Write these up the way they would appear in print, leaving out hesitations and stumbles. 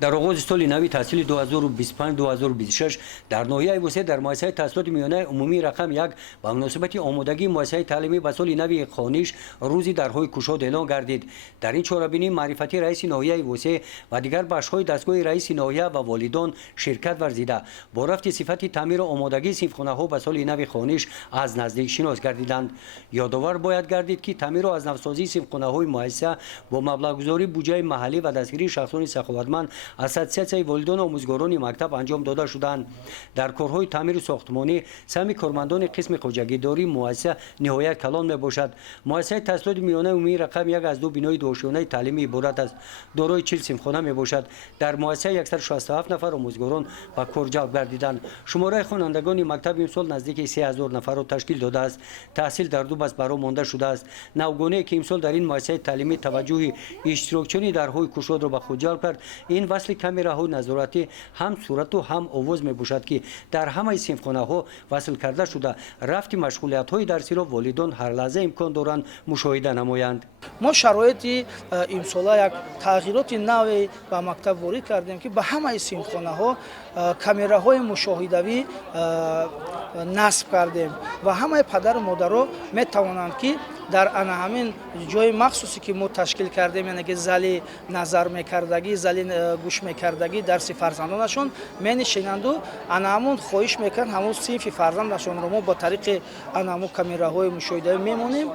در آغاز سال نوی تحصیل 2025-2026 در ناحیه وسه در مؤسسه تحصیلات میانه عمومی رقم 1 به مناسبت آمادگی مؤسسه تعلیمی به سال نوی خانش روزی درهای گشاد اعلان گردید. در این چهاربینی معرفتی رئیس ناحیه وسه و دیگر بخش‌های دستگاه رئیس ناحیه و والدان شرکت ورزیده با رفت صفت تعمیر آمادگی صنفخانه‌ها به سال نوی خانش از نزدیک شناس گردیدند. یادآور باید گردید که تعمیر و از نوسازی صنفخانه‌های مؤسسه با مبلغ‌گذاری بودجه محلی و دستگیری شخصان سخاوتمند اساتذه والدان و آموزگاران مکتب انجام داده شدند. در کارهای تعمیر ساختمانی سهم کارمندان قسم خواجگیداری مؤسسه نهایت کلان میباشد. مؤسسه تحصیلات میانه عمومی رقم 1 از 2 بینای دانشجویانه تعلیمی عبارت است. دارای 40 صنفخانه میباشد. در مؤسسه 167 نفر آموزگاران به کار جلب گردیدند. شماره خوانندگان مکتب امسال نزدیک 3000 نفر را تشکیل داده است. تحصیل در دو بس برای مانده شده است. نوگانه که امسال در این مؤسسه تعلیمی توجه اشتراکچیانی درهای گشاد را به خود جلب کرد، این وصل کامراهای نظارتی هم صورت و هم آواز می باشد که در همه صنفخانه ها وصل کرده شده رفت مشغولیت های درسی را والدان هر لحظه امکان دارند مشاهده نمایند. ما شرایط امسال یک تغییرات نوی به مکتب وارد کردیم که به همه صنفخانه ها کامراهای مشاهدوی نصب کردیم و همه پدر و مادرها می توانند که در همین جای مخصوصی که ما تشکیل کردیم، یعنی که زل نظر میکردگی، زل گوش میکردگی درس فرزندانشون مینشینند و همون خواهش میکنند همون صنف فرزندشون رو ما با طریق همون کامراهای مشاهده میمونیم.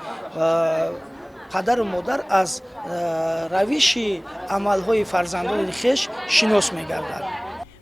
پدر و مادر از روش عملهای فرزندان خویش شناس میگردند.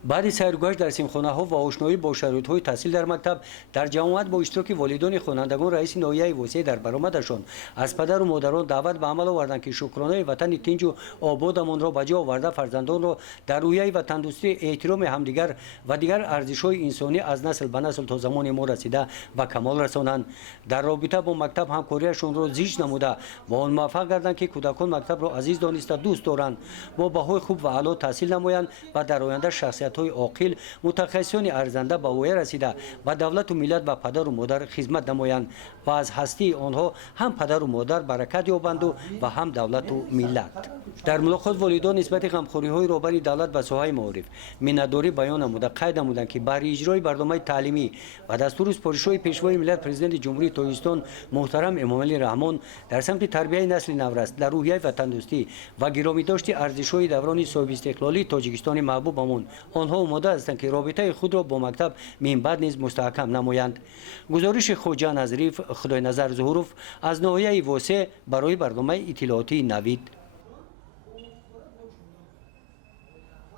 بعد سیرگشت در صنفخانه ها و آشنایی با شرایط های تحصیل در مکتب در جماعت با اشتراک والدان خوانندگان رئیس ناحیه وسه در برآمدشان از پدر و مادران دعوت به عمل آوردند که شکرانه وطن تنج و آبادمان را به جا آورده فرزندان را در روحیه و تندرستی احترام همدیگر و دیگر ارزش های انسانی از نسل به نسل تا زمان ما رسیده به کمال رسانند. در رابطه با مکتب همکاریشان را زیست نموده و آن موفق گردند که کودکان مکتب را عزیز دانسته دوست دارند، با بهای خوب و اعلی تحصیل نمایند و در آینده شخصیت های عاقل متخصصان ارزنده به وای رسیده و دولت و ملت و پدر و مادر خدمت نمایند و از هستی آنها هم پدر و مادر برکت یابند و هم دولت و ملت. در ملاقات والدان نسبت غمخوری های رهبر دولت به ساحه معارف منتداری بیان نموده قید نمودند که برای اجرای برنامه تعلیمی و دستور سپارش‌های پیشوای ملت پرزیدنت جمهوری تاجیکستان محترم امامعلی رحمان در سمت تربیت نسل نورست در روحیه و تندرستی و گرامی داشت ارزش‌های دوران صاحب استقلالی تاجیکستان محبوبمون آنها آماده هستند که رابطه خود را با مکتب من بعد نیز مستحکم نمایند. گزارش خوجا نظریف خدای نظر ظهوروف از ناحیه وسه برای برنامه اطلاعاتی نوید.